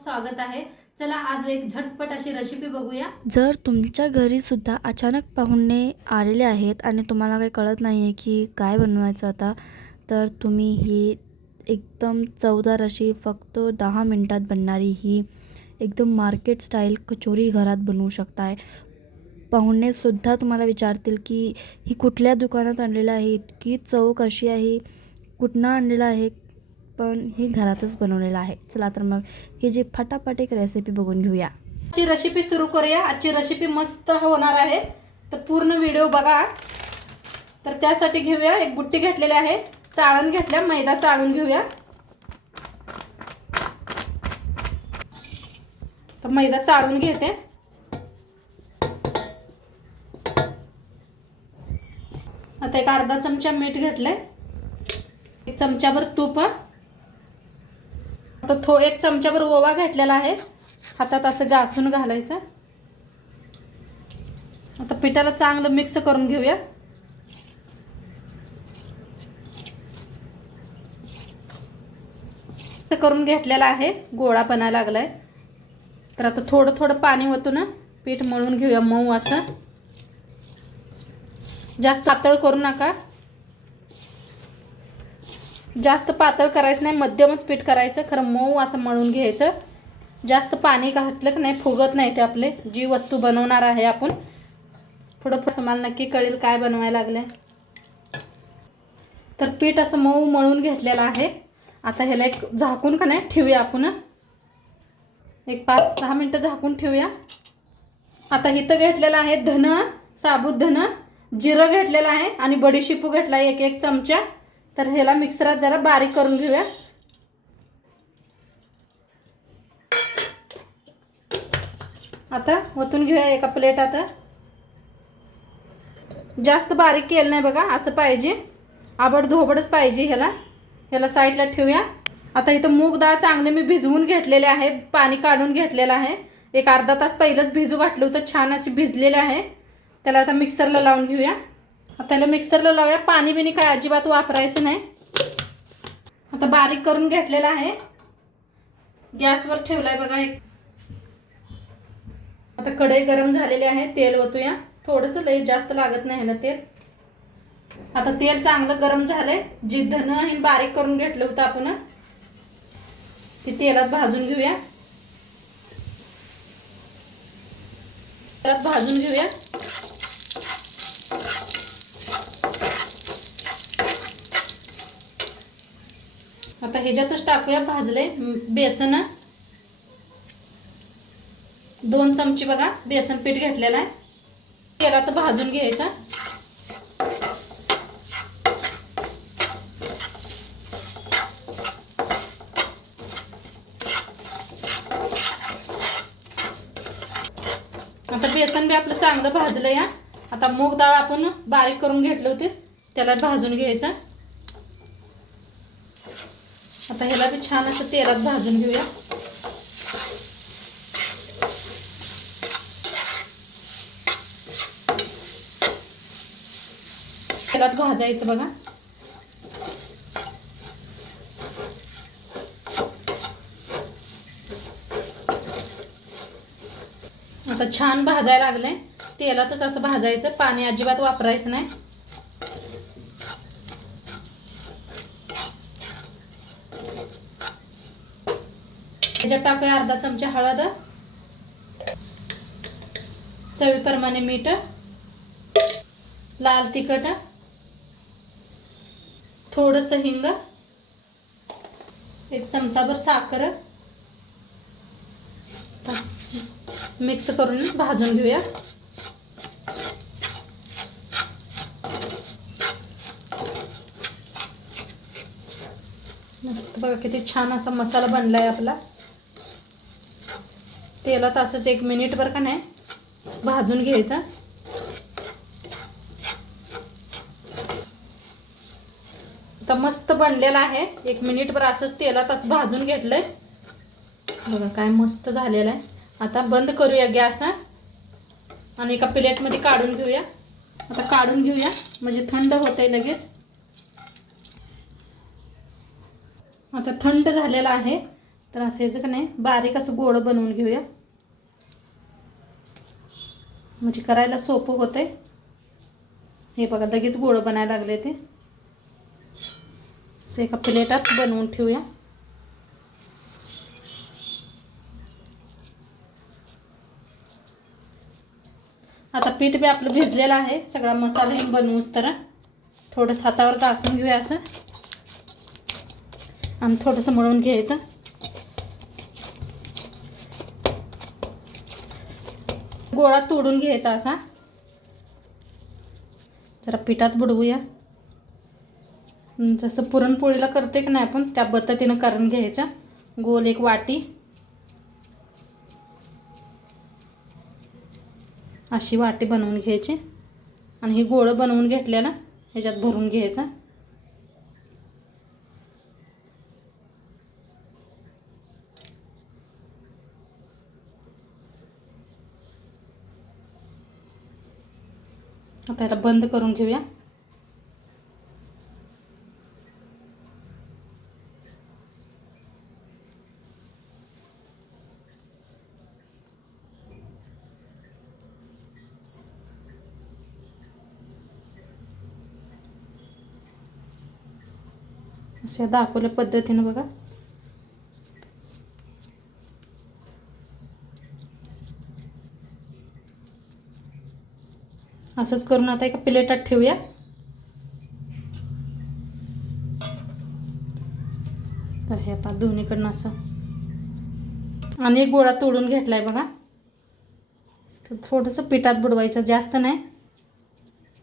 स्वागत आहे. चला आज एक झटपट अशी रेसिपी बघूया. जर तुमच्या घरी सुद्धा अचानक पाहुणे आलेले आहेत आणि तुम्हाला काही कळत नाही आहे की काय बनवायचं आता तर तुम्ही ही एकदम चवदार अशी फक्त दहा मिनटात बनणारी ही एकदम मार्केट स्टाईल कचोरी घरात बनवू शकताय. पाहुणेसुद्धा तुम्हाला विचारतील की ही कुठल्या दुकानात आणलेलं आहे इतकी चव कशी आहे कुठनं आणलेलं आहे पण हे घरातच बनवलेलं आहे. चला तर मग ही जी फटाफट एक रेसिपी बघून घेऊया. आजची रेसिपी सुरू करूया. आजची रेसिपी मस्त होणार आहे. तर पूर्ण व्हिडिओ बघा. तर त्यासाठी घेऊया. एक बुट्टी घेतलेली आहे. चाळण घेतल्या. मैदा चाळून घेऊया. तर मैदा चाळून घेते. आता एक अर्धा चमचा मीठ घेतलंय. एक चमच्याभर तूप फक्त थो एक चमच्यावर ओवा घातलेला आहे. हातात असं घासून घालायचं. आता पिठाला चांगलं मिक्स करून घेऊया. करून घेतलेला आहे. गोळा बनायला लागलाय. तर आता थोडं थोडं पाणी होतं ना पीठ मळून घेऊया मऊ असं. जास्त पातळ करू नका. जास्त पातळ करायचं नाही मध्यमच पीठ करायचं खरं मऊ असं मळून घ्यायचं. जास्त पाणी घातलं की नाही फुगत नाही ते आपले जी वस्तू बनवणार आहे आपण. पुढं पुढं तुम्हाला नक्की कळेल काय बनवायला लागले तर पीठ असं मऊ मळून घेतलेलं आहे. आता ह्याला एक झाकून का नाही ठेवूया आपण. एक पाच दहा मिनटं झाकून ठेवूया. आता इथं घेतलेलं आहे धन साबूत धनं जिरं घेतलेलं आहे आणि बडीशिपू घेतला आहे एक एक चमचा. तर ह्याला मिक्सरात जरा बारीक करून घेऊया. आता ओतून घेऊया एका प्लेट आता. जास्त बारीक केलं नाही बघा असं पाहिजे. आबड धोबडच पाहिजे ह्याला. ह्याला साईडला ठेवूया. आता इथं मूग डाळ चांगले मी भिजवून घेतलेले आहे पाणी काढून घेतलेलं आहे. एक अर्धा तास पहिलंच भिजू घातलं होतं छान अशी भिजलेले आहे. त्याला आता मिक्सरला लावून घेऊया. आता त्याला मिक्सरला लावूया. पाणी बिनी काय अजिबात वापरायचं नाही. आता बारीक करून घेतलेला आहे. गॅसवर ठेवलाय बघा एक. आता कढई गरम झालेली आहे. तेल ओतूया. थोडंसं लई जास्त लागत नाही ना तेल. आता तेल चांगलं गरम झालंय. जी धन हे बारीक करून घेतलं होतं आपण. ते तेलात भाजून घेऊया. तेलात भाजून घेऊया. आता ह्याच्यातच टाकूया भाजले बेसन दोन चमचे बघा बेसन पीठ घेतलेलं आहे. तेलात भाजून घ्यायचा. आता बेसन बी आपलं चांगलं भाजलं या आता मूग डाळ आपण बारीक करून घेतले होते त्याला भाजून घ्यायचं. आता ह्याला बी छान असं तेलात भाजून घेऊया. तेलात भाजायचं बघा. आता छान भाजायला लागलंय. तेलातच असं भाजायचं. पाणी अजिबात वापरायचं नाही. त्याच्यात टाकूया अर्धा चमचा हळद. चवीप्रमाणे मीठ. लाल तिखट. थोडस हिंग. एक चमचाभर साखर. मिक्स करून भाजून घेऊया. मस्त बघा किती छान असा मसाला बनलाय आपला. तेलात असंच एक मिनिटभर का नाही भाजून घ्यायचं. आता मस्त बनलेला आहे. एक मिनिटभर असंच तेलात असं भाजून घेतलंय. बघा काय मस्त झालेलं आहे. आता बंद करूया गॅस आणि एका प्लेटमध्ये काढून घेऊया. आता काढून घेऊया. म्हणजे थंड होतंय लगेच. आता थंड झालेला आहे. तर असं का नाही बारीक असं गोड बनवून घेऊया. म्हणजे करायला सोपं होतंय. हे बघा लगेच गोड बनायला लागले ते. असं एका प्लेटात बनवून ठेवूया. आता पीठ बी आपलं भिजलेलं आहे. सगळा मसाला हे बनवूच तर. थोडंसं हातावर घासून घेऊया असं. आणि थोडंसं मळून घ्यायचं. गोळा तोडून घ्यायचा असा. जरा पिठात बुडवूया. जसं पुरणपोळीला करते की नाही आपण त्या पद्धतीनं करून घ्यायचा. गोल एक वाटी. अशी वाटी बनवून घ्यायची. आणि ही गोळं बनवून घेतलेला ह्याच्यात भरून घ्यायचा. आता याला बंद करून घेऊया. अशा दाखवल्या पद्धतीनं बघा. असंच करून आता एका प्लेटात ठेवूया. तर हे पा दोन्हीकडनं असं. आणि एक गोळा तोडून घेतलाय बघा. तर थोडंसं पिठात बुडवायचं जास्त नाही.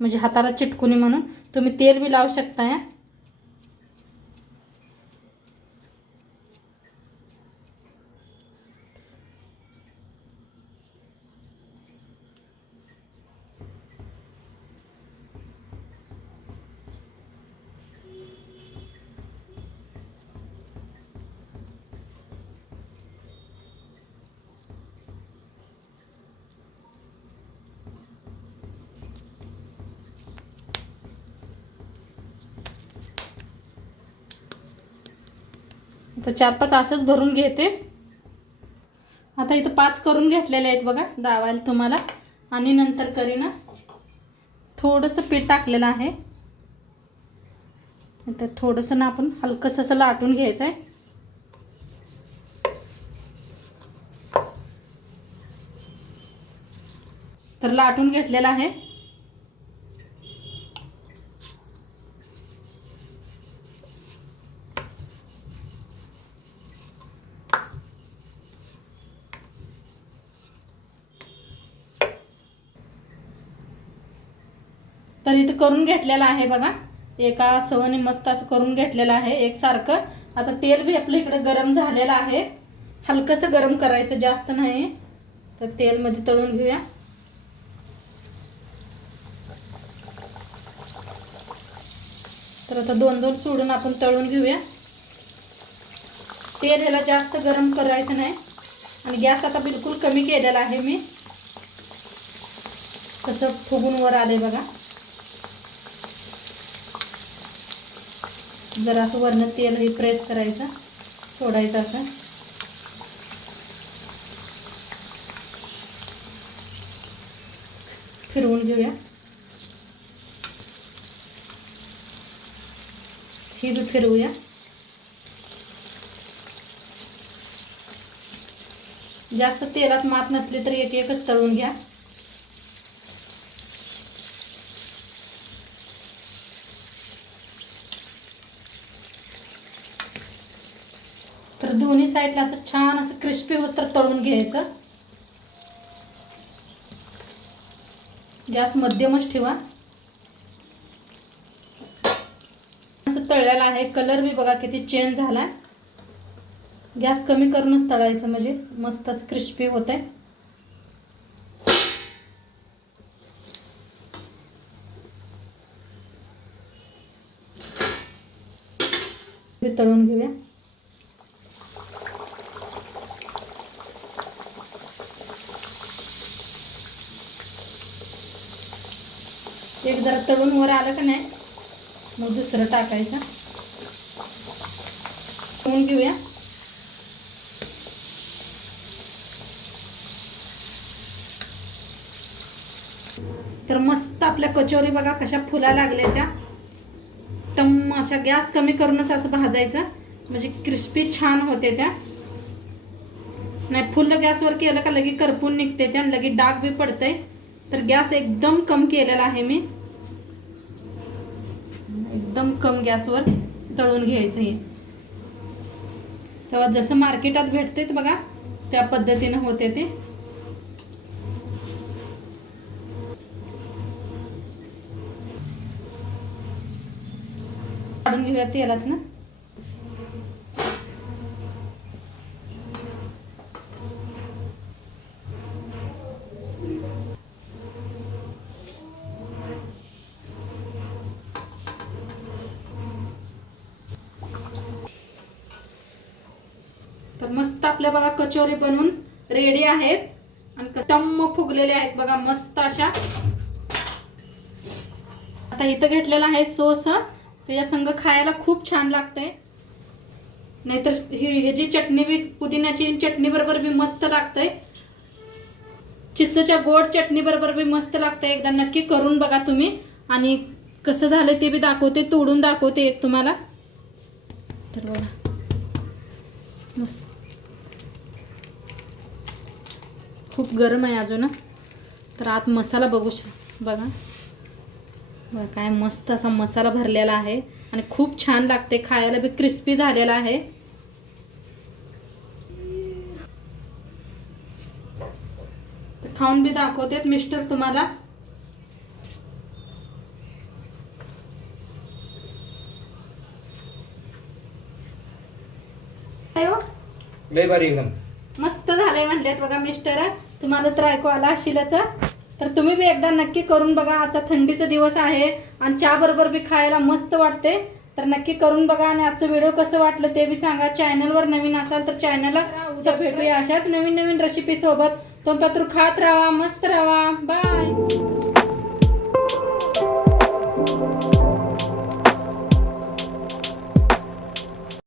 म्हणजे हाताला चिटकुनी म्हणून. तुम्ही तेल बी लावू शकता या तर चार पाच असंच भरून घेते. आता इथं पाच करून घेतलेले आहेत बघा दावायला तुम्हाला. आणि नंतर करीना थोडंसं पीठ टाकलेलं आहे. तर थोडंसं ना आपण हलकंसं असं लाटून घ्यायचं आहे तर लाटून घेतलेलं आहे. तर इथं करून घेतलेलं आहे बघा. एका सवनी मस्त असं करून घेतलेलं आहे एकसारखं. आता तेल बी आपलं इकडे गरम झालेलं आहे. हलकंसं गरम करायचं जास्त नाही. तर तेलमध्ये तळून घेऊया. तर आता दोन दोन सोडून आपण तळून घेऊया. तेल ह्याला जास्त गरम करायचं नाही. आणि गॅस आता बिलकुल कमी केलेला आहे मी. कसं फुगून वर आले बघा. जरा असं वरनं तेल हे प्रेस करायचं सोडायचं असं. फिरवून घेऊया. ही बी फिरवूया. जास्त तेलात मात नसली तर एक एकच तळून घ्या तर दोन्ही साईडला असं छान असं क्रिस्पी होस तर तळून घ्यायचं. गॅस मध्यमच ठेवा. असं तळलेलं आहे. कलर बी बघा किती चेंज झाला गॅस कमी करूनच तळायचं म्हणजे मस्त असं क्रिस्पी होत आहे तळून घेऊया. एक जरा तळून वर आलं का नाही मग दुसरं टाकायचं. तळून घेऊया. तर मस्त आपल्या कचोरी बघा कशा फुला लागल्या त्या. टम अशा गॅस कमी करूनच असं भाजायचं. म्हणजे क्रिस्पी छान होते त्या. नाही फुल गॅसवर केलं का लगे करपून निघते त्या लगेच लगे डाग बी पडतंय. तर गॅस एकदम कम केलेला आहे मी. एकदम कम गॅसवर तळून घ्यायचं हे. तेव्हा जसं मार्केटात भेटते बघा त्या पद्धतीनं होते ते. काढून घेऊया तेलात ना तर मस्त आपल्या बघा कचोरी बनवून रेडी आहेत. आणि टम्म फुगलेले आहेत बघा मस्त अशा. आता इथं घेतलेला आहे सोस त्याच्या संग खायला खूप छान लागतंय नाहीतर ही ह्याची चटणी बी पुदिन्याची चटणी बरोबर बी मस्त लागतंय चिच्चच्या गोड चटणी बरोबर बी मस्त लागतंय एकदा नक्की करून बघा तुम्ही. आणि कसं झालं ते बी दाखवते तोडून दाखवते एक तुम्हाला. तर बघा. मस्त. खूप गरम आहे अजून. तर आत मसाला बघू शक बघा. बघा काय मस्त असा मसाला भरलेला आहे आणि खूप छान लागते खायला बी क्रिस्पी झालेला आहे. खाऊन बी दाखवतेत मिस्टर तुम्हाला. काय हो? लय भारी एकदम. मस्त झालंय म्हणलेत बघा मिस्टर तुम्हाला तर ऐकू आला अशिलच तर तुम्ही बी एकदा नक्की करून बघा आजचा थंडीचा दिवस आहे आणि चहा बरोबर बी खायला मस्त वाटते. तर नक्की करून बघा आणि आजचं व्हिडिओ कसं वाटलं ते बी सांगा. चॅनलवर नवीन असाल तर चॅनलला भेटूया. अशाच नवीन नवीन रेसिपी सोबत. तो पत्र खात राहा मस्त राहा. बाय